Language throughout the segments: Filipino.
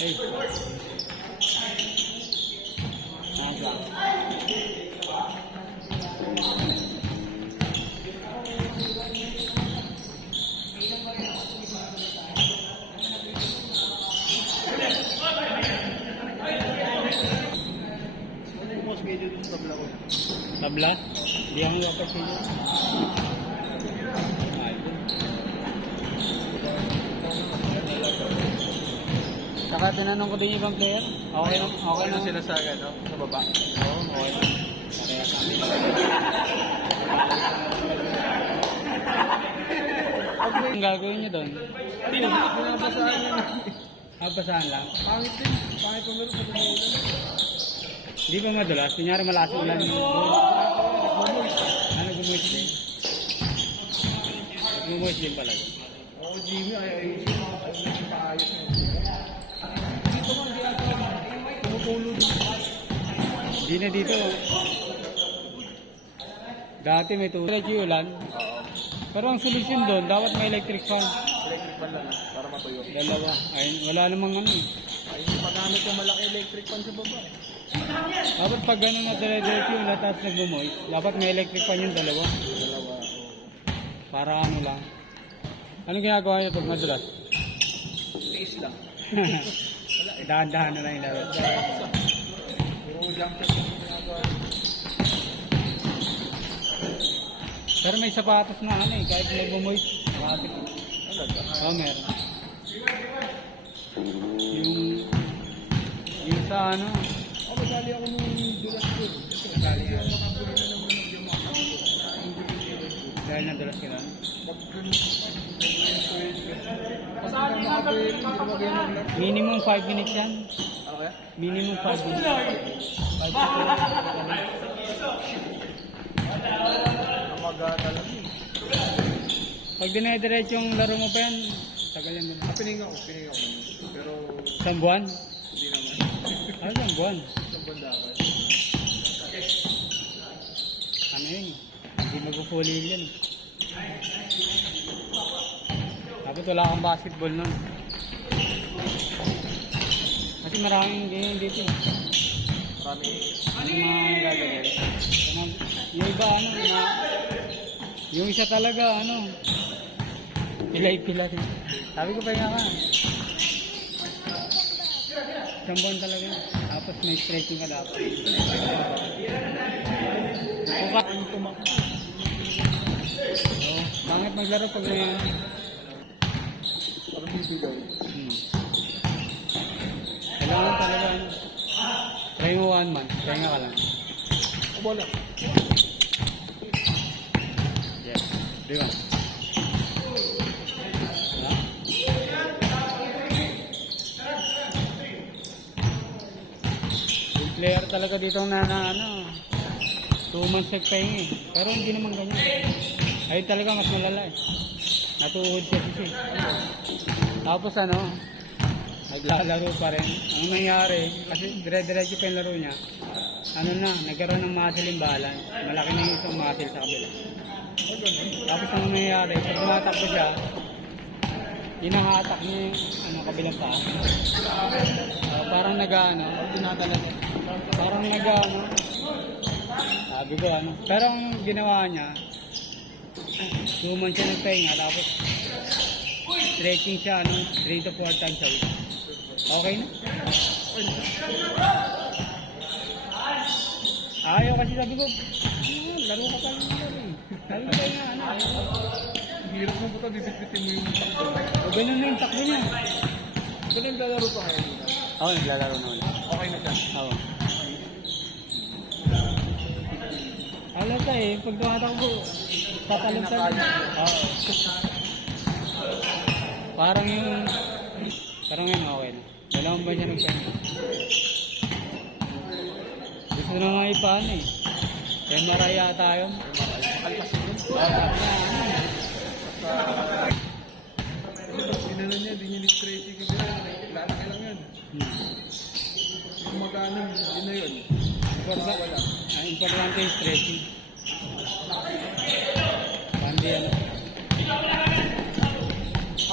Hey. Tabla? Hindi ako makapasigil. Saka tinanong ko din yung ibang player. Okay na sila sa ano, sa baba. Oo, okay na. Pareha kami. Ang gagawin niyo doon? Pinabasahan yan. Basahan lang. Pangit din. Pangit kung meron sa tumulan. Hindi ba madulas? Kunyari malakas ulan yung nagmumoist din. Nagmumoist din pala. Oo, Jimmy, ay paayos na. Dito mo, hindi ako tumutulo din. Hindi na dito. Dati may tulad yung ulan. Oo. Pero ang solusyon doon, dapat may electric fan. Electric fan lang, para matuyo. Dalawa. Ay, wala namang ano eh. Ay, paggamit yung malaki electric fan sa baba. Dapat pag gano'n na dire-diretso yung latas nagmumoist, dapat may electric fan yung dalawa. Dalawa. Para ano lang. Ano ginagawa niyo pag madulas? Tiis lang. Dahan-dahan na lang yung laro. Puro jump shot yung ginagawa. Pero may sapatos na ano eh, kahit nagmumoist. Makapit. Talaga? Oo, meron. Yung sa ano, Masali ako nung dulas ko. Masali ako makapuli na naman ng yung mga dahil nadulas ka lang. Masali ako makapuli na Minimum 5 minutes yan. Ano kaya? Minimum 5 minutes. 5 Namagana lang yun. Pag dinediretso yung laro mo pa yan, tagal yan din. Pining ako. Pero Isang buwan? hindi naman. Ano isang buwan? Isang bandakan. Ano yun? Hindi mag-fully yan. Tapos wala akong basketball nun. Kasi maraming ganyan dito. Marami. Ano mga nagagawin? Yung iba ano, yung isa talaga ano, pilay-pilay. Sabi ko pa nga ka. Isang buwan talaga. Tapos may stretching ka dapat. Ang tumakbo. Oh, bakit maglaro pag may ano? Parang bibigay. Kailangan talaga ano. Try mo 1 month. Kaya ka lang. Wala. Yes. Di ba? Wala? Yung player talaga dito na ano. 2 months nagpahinga eh. Pero hindi naman ganyan. Ay talaga mas malala eh. Natuhod siya kasi. Tapos ano, naglalaro pa rin. Ang nangyari, kasi dire-diretso pa yung laro niya. Ano na, nagkaroon ng muscle imbalance. Malaki na yung isang muscle sa kabila. Tapos ang nangyari, pag tumatakbo siya, yung naka-attack niya yung kabilang pa. Parang nag-ano, parang nag-ano. Sabi ko ano. Pero ang ginawa niya, 2 months siya nagpahinga, tapos stretching siya 3 to 4 times a week. Okay na? Ayaw kasi sabi ko, laro ka pa lang laro eh. Sabi ko nga ano. Hirap mo ba ito? Bibit-bitin mo yung... O ganun na yung takbo niya. Kung naglalaro pa kayo dito? Oo, naglalaro na ulit. Okay na siya. Oo. Alata eh, pag tumatakbo, papalong sa oo. Parang yung, okay na. Dalawang ba siya nagpahinga? Gusto na nga ipaano eh. MRI yata yun. Kalpas yun. Kasi pag sinala niya, di niya ni-stretching kasi lalaki lang yan. Yung magana, yun na yun. Ang importante yung stretching. Pandi ano.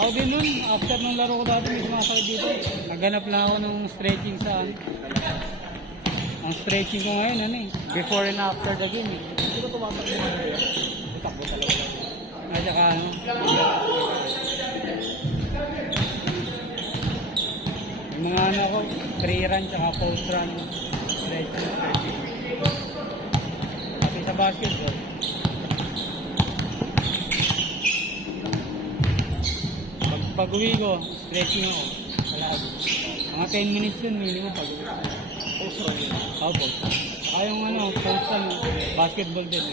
Ako din nun, after nung laro ko dati, may sumasakit dito. Naghanap lang ako ng stretching sa ano. Ang stretching ko ngayon, ano eh, before and after the game eh. Hindi ko tumatakbo ng kaya. Takbo talaga lang. At saka ano, yung mga ano ko, 3 run tsaka post run, stretching. Pati sa basketball. Pag uwi ko, stretching ako. Palagi. Mga 10 minutes yun minimum pag uwi. Post run yun. Opo. Saka yung ano, post ano, basketball din.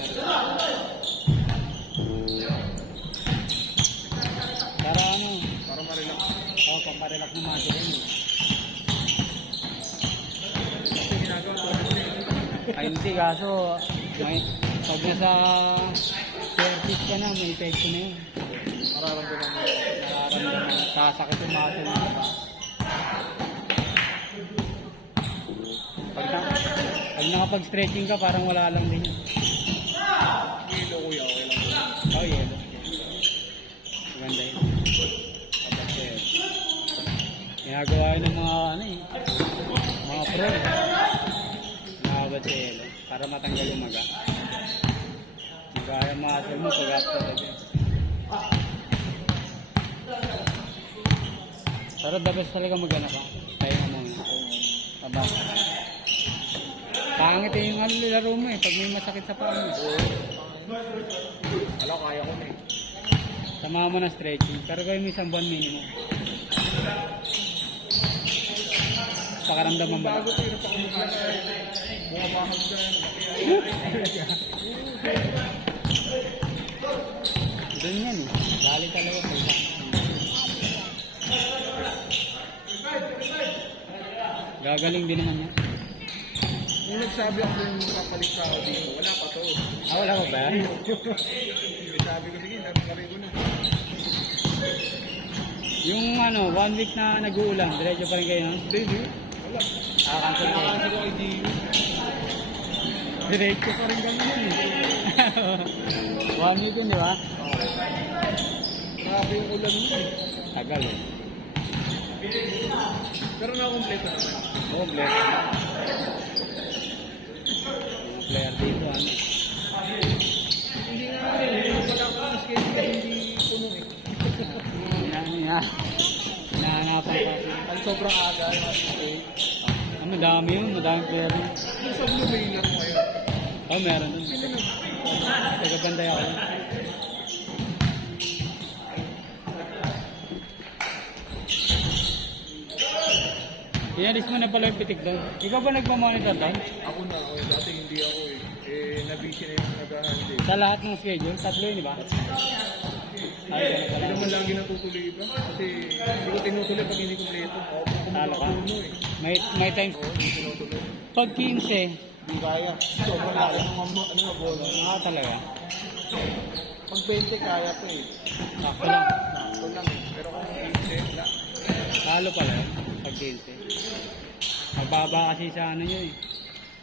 Para ano, Para ma-relax. pamparelax ng muscle yun. Kasi ginagawa ko ano eh. Ay hindi, kaso may, pag nasa service ka na, may epekto na yun. Mararamdaman mo. Nararamdaman, sasakit yung muscle mo. Pag nakapag-stretching ka, parang wala lang din yun. Kilo kuya, okay lang. Oh, yeah. Maganda yun. Ginagawa yun ng mga ano eh, mga pro eh. Mga batselo, para matanggal yung maga. Magaya muscle mo pag after the game. Pero the best talaga magana ka. Kaya nga muna. Taba. Pangit eh yung ano laro mo eh, pag may masakit sa paa mo. Alam, kaya ko na eh. Sama mo na stretching, pero gawin mo isang buwan minimum. Pakaramdaman ba? Bago tayo na pakumukha na eh. Bumabahag ka na. Doon yan eh. Bali talaga sa iba. Gagaling din naman yan. Nung nagsabi ako yung kapalit sa ako dito, wala pa to. Ah, wala ko ba? Sabi ko, sige, nagkarin ko na. Yung ano, 1 week na nag-uulan, diretso pa rin kayo, no? Hindi, wala. Ah, cancel kayo. Nakakasin ko kay DU. Diretso pa rin kami yun eh. 1 week yun, di ba? Grabe yung ulan nun eh. Tagal eh. Pero na-complete naman. Oo, player. Mga player dito, ano. Hindi nga rin, wala ko ng schedule hindi puno eh. Hinahanapan pa. Ang sobrang aga. Ah, madami yun, madaming player yun. Yung sa Blue Bay lang ngayon. Oh, meron dun. Sino nag... Tagabanday ako. Inalis mo na pala yung pitik doon. Ikaw ba nagmamonitor doon? Ako na, dati hindi ako eh. Na-busy na yung nag-handle. Sa lahat ng schedule? Tatlo yun, di ba? Ay, ganun Hindi pala. naman lagi natutuloy ba? Kasi hindi ko tinutuloy pag hindi kompleto. Talo ka. Puno eh. May times. Oo, hindi tinutuloy. Pag 15, Hindi kaya. Sobrang lalo ng ano bola. talaga. Pag 20 kaya pa eh. Sakto lang. Nakto lang eh. Pero kung 15, wala. Talo pala yun. Pag 15. Mababa kasi sa ano nyo eh.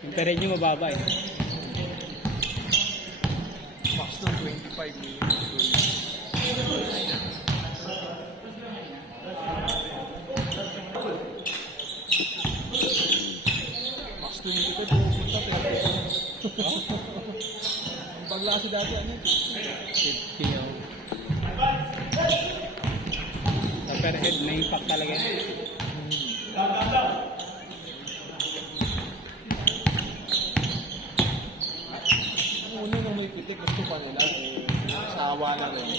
Yung period nyo mababa eh. Max ng 25 minutes. Max 20 ko, pupunta pero ang bagla kasi dati ano eh. 50 oh. Sa per head, may impact talaga yun. Ang una nung may pitik, gusto pa nila eh. Sawa na rin.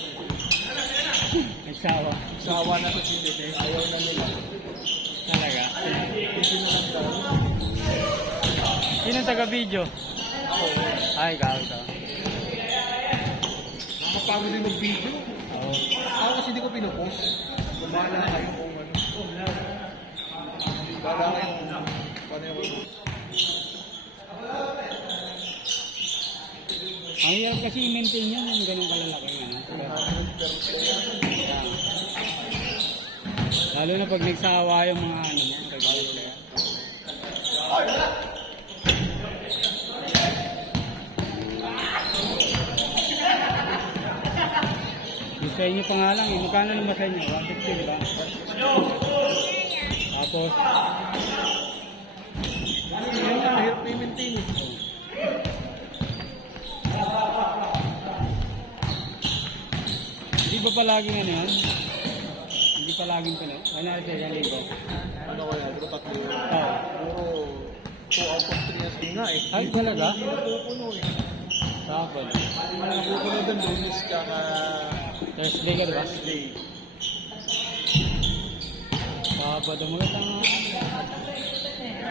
Nagsawa. Sawa na sa pitik eh. Ayaw na nila. Talaga. Hindi na lang daw. Sino taga-video? Ako, Ay, ikaw. nakapagod din mag-video. Oo. Ako kasi hindi ko pinupost. Bahala kayo kung ano. Bahala kayo kung paano yung Ang hirap kasi i-maintain yan yung ganun kalalaki. Ano? Kaya, lalo na pag nagsawa yung mga ano mo, regular player. Sa inyo pa nga lang eh. Magkano naman sa inyo? 150, di ba? Tapos, Yun lang, hirap na i-maintain eh. hindi ba palaging ano yan? Hindi palaging pala. Ano na siya yung libo? Ano ko yan, pero tatlo yun. Oo. Puro 2 out of 3 as nga eh. Ay, talaga? Hindi napupuno eh. Tapos, Ang napupuno doon, Lunes kaka Thursday ka, di ba? Thursday. Tapos, maganda nga.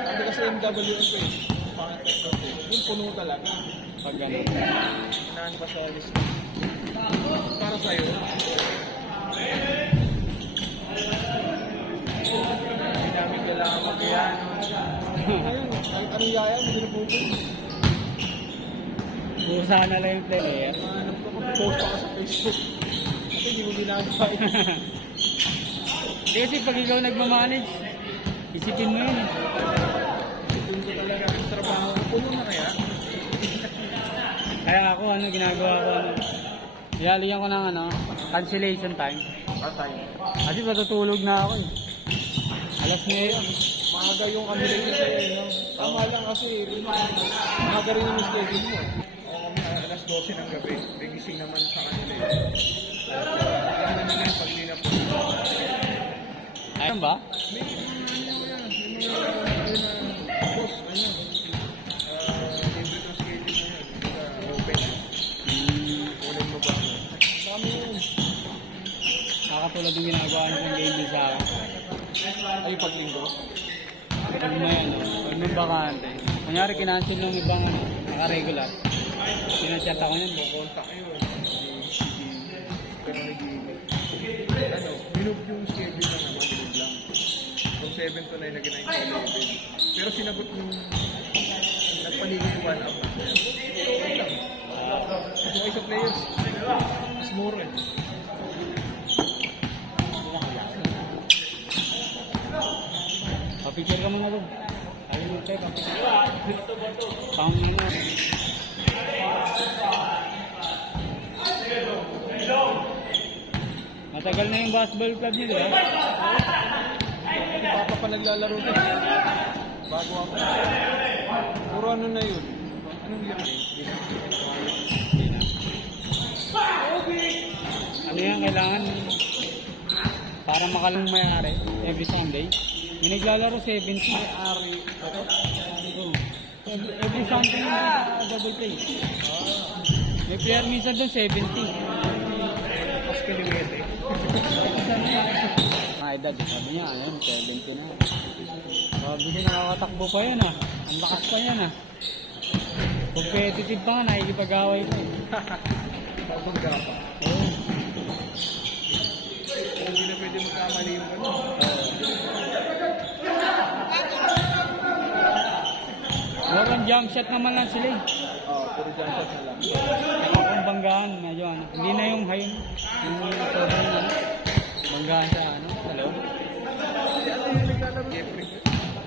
Ano kasi MWF eh. Pangit ko eh. Yung puno talaga. Pag gano'n. Inaan pa sa list. Para sa'yo. Hindi namin kailangan mag-iyan. Ayun, kahit ano yaya, hindi napupuno. Pusa na lang yung player. Ano ko, mag-post pa ka sa Facebook. Kasi hindi mo ginagawa eh. Hindi kasi pag ikaw nagmamanage, isipin mo yun eh. Doon ko talaga ang trabaho. Puno na kaya? Kaya ako, ano, ginagawa ko, ano, nilalihan ko ng, ano, cancellation time. Patay. Kasi matutulog na ako eh. Alas 9. Maaga yung kami rin sa no? Tama lang kasi maaga rin yung schedule mo. Oo, kami alas 12 ng gabi. May gising naman sa kanila eh. Alam naman yung pag hindi na po. Ayun ba? May boss, ano? Libre to schedule na yan. Open. Kunin mo ba? Dami yun. Nakakatulad yung ginagawa ng game sa akin. Ay, paglinggo? Pag may, ano, pag may bakante. Kunyari, kinancel ng ibang, ano, naka-regular. Sinachat ako niyan. Contact yun. Ganun nag-iimik. Ano, minove yung schedule na naman, minove lang. From 7 to 9 na ginahin ko 11. Pero sinagot yung nagpaligay yung 1 up. Okay lang. Ito ay sa players. Mas more eh. Papicture ka muna doon. Ayun mo tayo, papicture. Sound mo na. Matagal na yung basketball club niyo, di ba? Hindi pa pa naglalaro din. Bago ako. Puro ano na yun. Anong year na yun? Ano yan, kailangan para makalang may-ari every Sunday. May naglalaro 70. May-ari. Oo. Every Sunday yung double play. May player minsan doon 70. Tapos kaliwete. Mga edad, sabi niya, ayun, 70 na. Sabi niya, nakakatakbo pa yan ah. Ang lakas pa yan ah. Competitive pa nga, nakikipag-away pa eh. Bagong gapa. Oo. Hindi na pwede magkamali yung ano. Warang jump shot naman lang sila eh. Puro jump shot na lang. Saka kung banggaan, medyo ano. Hindi na yung high, yung sobrang ano. Banggaan sa ano, sa loob. Jeffrey.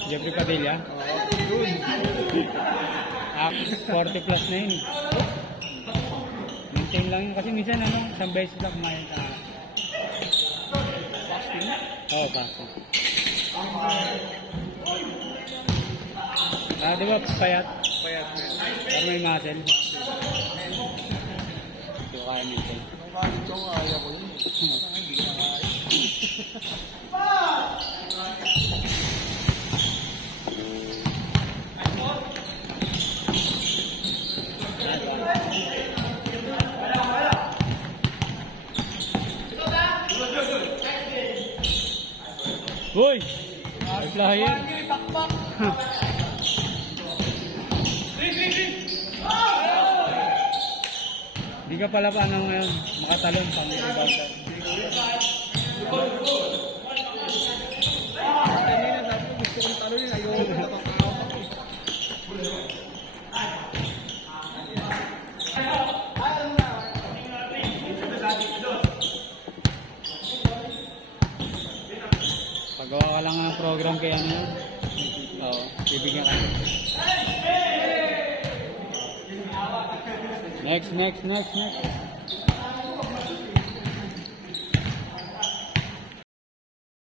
Jeffrey Padilla. Good. 40 plus na yun eh. Maintain lang yun. Kasi minsan ano, isang beses lang kumain ka. Fasting. Oo, pasok. Di ba payat? Payat na. Pero may muscle. Ito kaya maintain. Nung kalit ko, kaya ko yun. Hindi na kaya. Uy! Flyer! Di ka pala paano ngayon makatalon pang rebound. Kanina dati gusto kong talunin, ayoko na natatawa ako. Pagawa ka lang ng program kaya ano yan. Oo, bibigyan ka. Next.